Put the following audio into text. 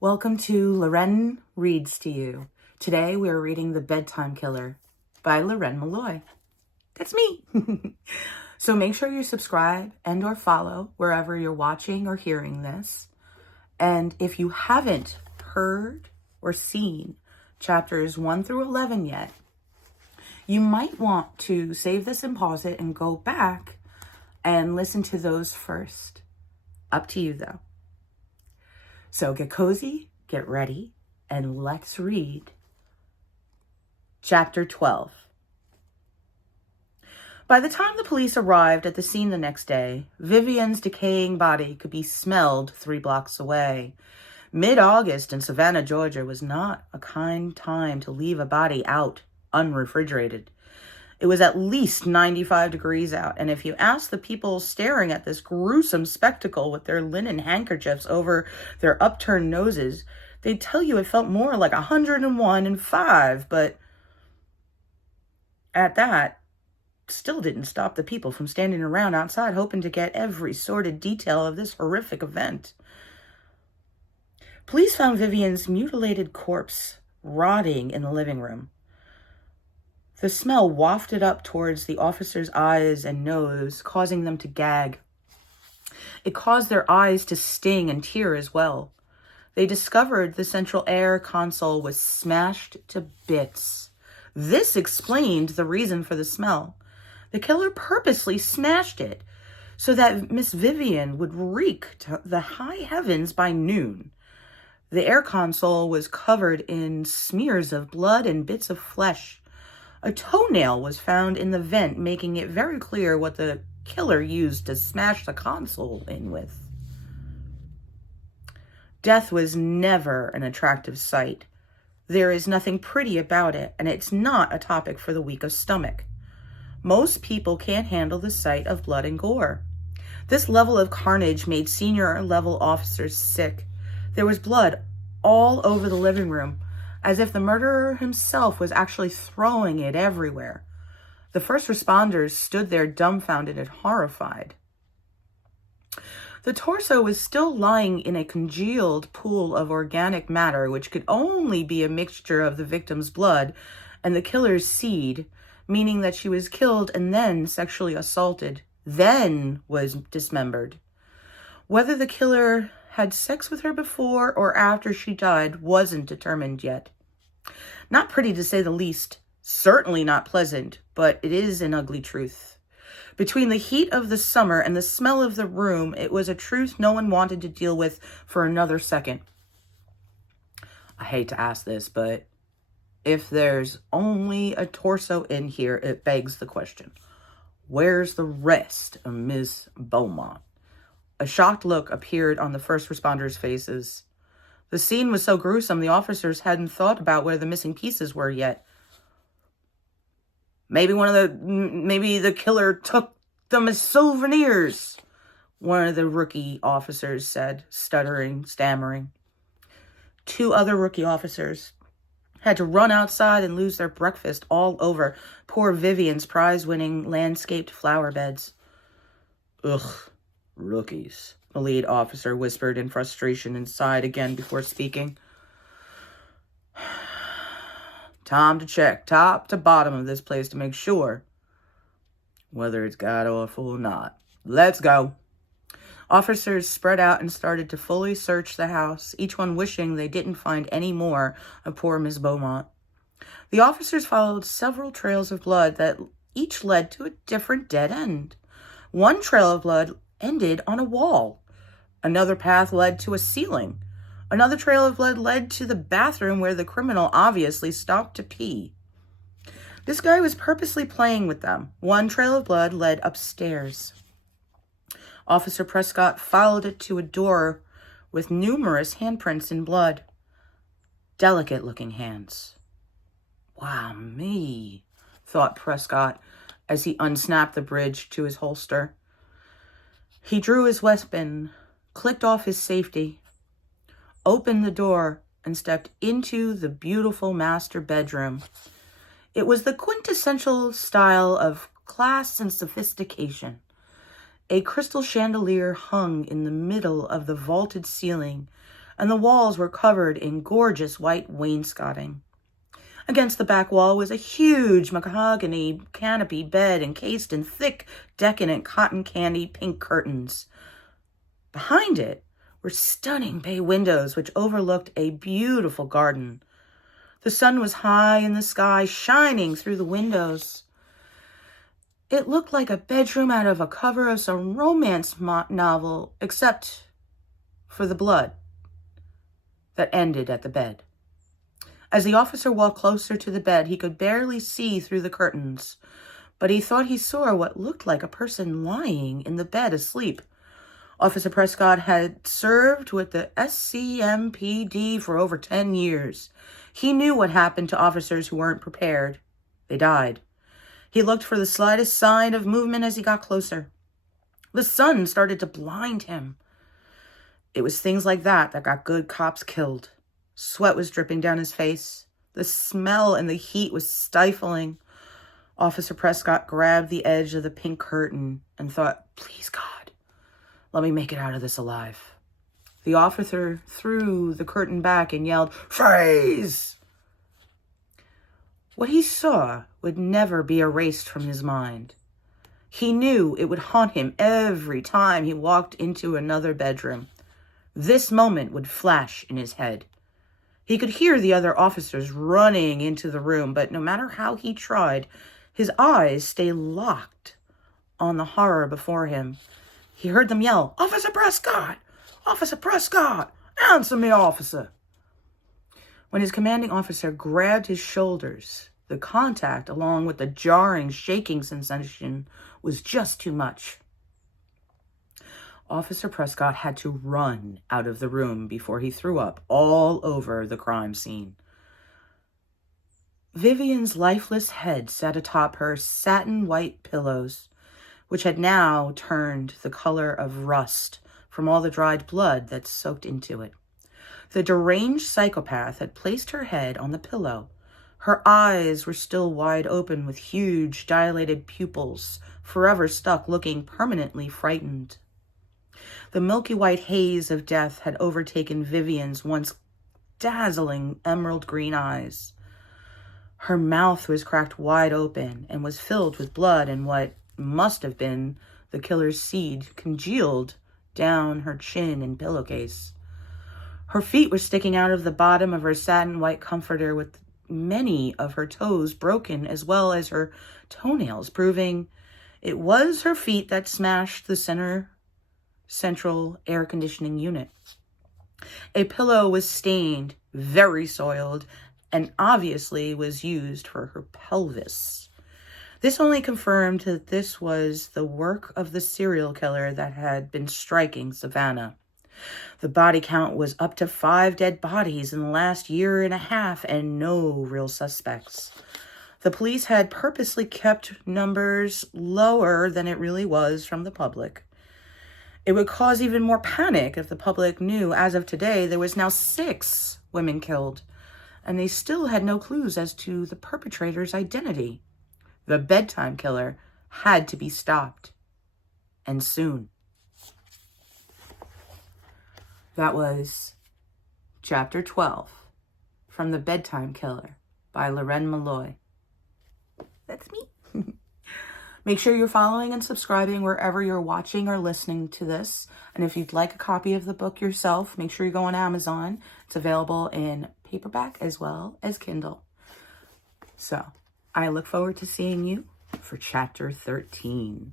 Welcome to Loren Reads to You. Today we are reading The Bedtime Killer by Loren Malloy. That's me. So make sure you subscribe and or follow wherever you're watching or hearing this. And if you haven't heard or seen chapters 1 through 11 yet, you might want to save this and pause it and go back and listen to those first. Up to you though. So get cozy, get ready, and let's read Chapter 12. By the time the police arrived at the scene the next day, Vivian's decaying body could be smelled 3 blocks away. Mid-August in Savannah, Georgia was not a kind time to leave a body out unrefrigerated. It was at least 95 degrees out, and if you asked the people staring at this gruesome spectacle with their linen handkerchiefs over their upturned noses, they'd tell you it felt more like 101 and 5, but at that, still didn't stop the people from standing around outside hoping to get every sordid detail of this horrific event. Police found Vivian's mutilated corpse rotting in the living room. The smell wafted up towards the officers' eyes and nose, causing them to gag. It caused their eyes to sting and tear as well. They discovered the central air console was smashed to bits. This explained the reason for the smell. The killer purposely smashed it so that Miss Vivian would reek to the high heavens by noon. The air console was covered in smears of blood and bits of flesh. A toenail was found in the vent, making it very clear what the killer used to smash the console in with. Death was never an attractive sight. There is nothing pretty about it, and it's not a topic for the weak of stomach. Most people can't handle the sight of blood and gore. This level of carnage made senior-level officers sick. There was blood all over the living room, as if the murderer himself was actually throwing it everywhere. The first responders stood there dumbfounded and horrified. The torso was still lying in a congealed pool of organic matter, which could only be a mixture of the victim's blood and the killer's seed, meaning that she was killed and then sexually assaulted, then was dismembered. Whether the killer had sex with her before or after she died wasn't determined yet. Not pretty to say the least, certainly not pleasant, but it is an ugly truth. Between the heat of the summer and the smell of the room, it was a truth no one wanted to deal with for another second. I hate to ask this, but if there's only a torso in here, it begs the question, where's the rest of Miss Beaumont? A shocked look appeared on the first responders' faces. The scene was so gruesome, the officers hadn't thought about where the missing pieces were yet. Maybe the killer took them as souvenirs, one of the rookie officers said, stuttering, stammering. 2 other rookie officers had to run outside and lose their breakfast all over poor Vivian's prize-winning landscaped flower beds. Ugh. Rookies, the lead officer whispered in frustration and sighed again before speaking. Time to check top to bottom of this place to make sure whether it's got awful or not. Let's go. Officers spread out and started to fully search the house, each one wishing they didn't find any more of poor Miss Beaumont. The officers followed several trails of blood that each led to a different dead end. One trail of blood ended on a wall. Another path led to a ceiling. Another trail of blood led to the bathroom where the criminal obviously stopped to pee. This guy was purposely playing with them. One trail of blood led upstairs. Officer Prescott followed it to a door with numerous handprints in blood. Delicate-looking hands. Wow, me, thought Prescott as he unsnapped the bridge to his holster. He drew his weapon, clicked off his safety, opened the door, and stepped into the beautiful master bedroom. It was the quintessential style of class and sophistication. A crystal chandelier hung in the middle of the vaulted ceiling, and the walls were covered in gorgeous white wainscoting. Against the back wall was a huge mahogany canopy bed encased in thick, decadent cotton candy pink curtains. Behind it were stunning bay windows which overlooked a beautiful garden. The sun was high in the sky, shining through the windows. It looked like a bedroom out of a cover of some romance novel, except for the blood that ended at the bed. As the officer walked closer to the bed, he could barely see through the curtains, but he thought he saw what looked like a person lying in the bed asleep. Officer Prescott had served with the SCMPD for over 10 years. He knew what happened to officers who weren't prepared. They died. He looked for the slightest sign of movement as he got closer. The sun started to blind him. It was things like that got good cops killed. Sweat was dripping down his face. The smell and the heat was stifling. Officer Prescott grabbed the edge of the pink curtain and thought, "Please, God, let me make it out of this alive." The officer threw the curtain back and yelled, "Freeze!" What he saw would never be erased from his mind. He knew it would haunt him every time he walked into another bedroom. This moment would flash in his head. He could hear the other officers running into the room, but no matter how he tried, his eyes stayed locked on the horror before him. He heard them yell, "Officer Prescott! Officer Prescott! Answer me, officer!" When his commanding officer grabbed his shoulders, the contact, along with the jarring, shaking sensation, was just too much. Officer Prescott had to run out of the room before he threw up all over the crime scene. Vivian's lifeless head sat atop her satin white pillows, which had now turned the color of rust from all the dried blood that soaked into it. The deranged psychopath had placed her head on the pillow. Her eyes were still wide open with huge, dilated pupils, forever stuck, looking permanently frightened. The milky white haze of death had overtaken Vivian's once dazzling emerald green eyes. Her mouth was cracked wide open and was filled with blood, and what must have been the killer's seed congealed down her chin and pillowcase. Her feet were sticking out of the bottom of her satin white comforter, with many of her toes broken, as well as her toenails, proving it was her feet that smashed the central air conditioning unit. A pillow was stained, very soiled, and obviously was used for her pelvis. This only confirmed that this was the work of the serial killer that had been striking Savannah. The body count was up to 5 dead bodies in the last year and a half, and no real suspects. The police had purposely kept numbers lower than it really was from the public. It would cause even more panic if the public knew, as of today, there was now 6 women killed, and they still had no clues as to the perpetrator's identity. The bedtime killer had to be stopped, and soon. That was Chapter 12 from The Bedtime Killer by Loren Malloy. That's me. Make sure you're following and subscribing wherever you're watching or listening to this. And if you'd like a copy of the book yourself, make sure you go on Amazon. It's available in paperback as well as Kindle. So I look forward to seeing you for Chapter 13.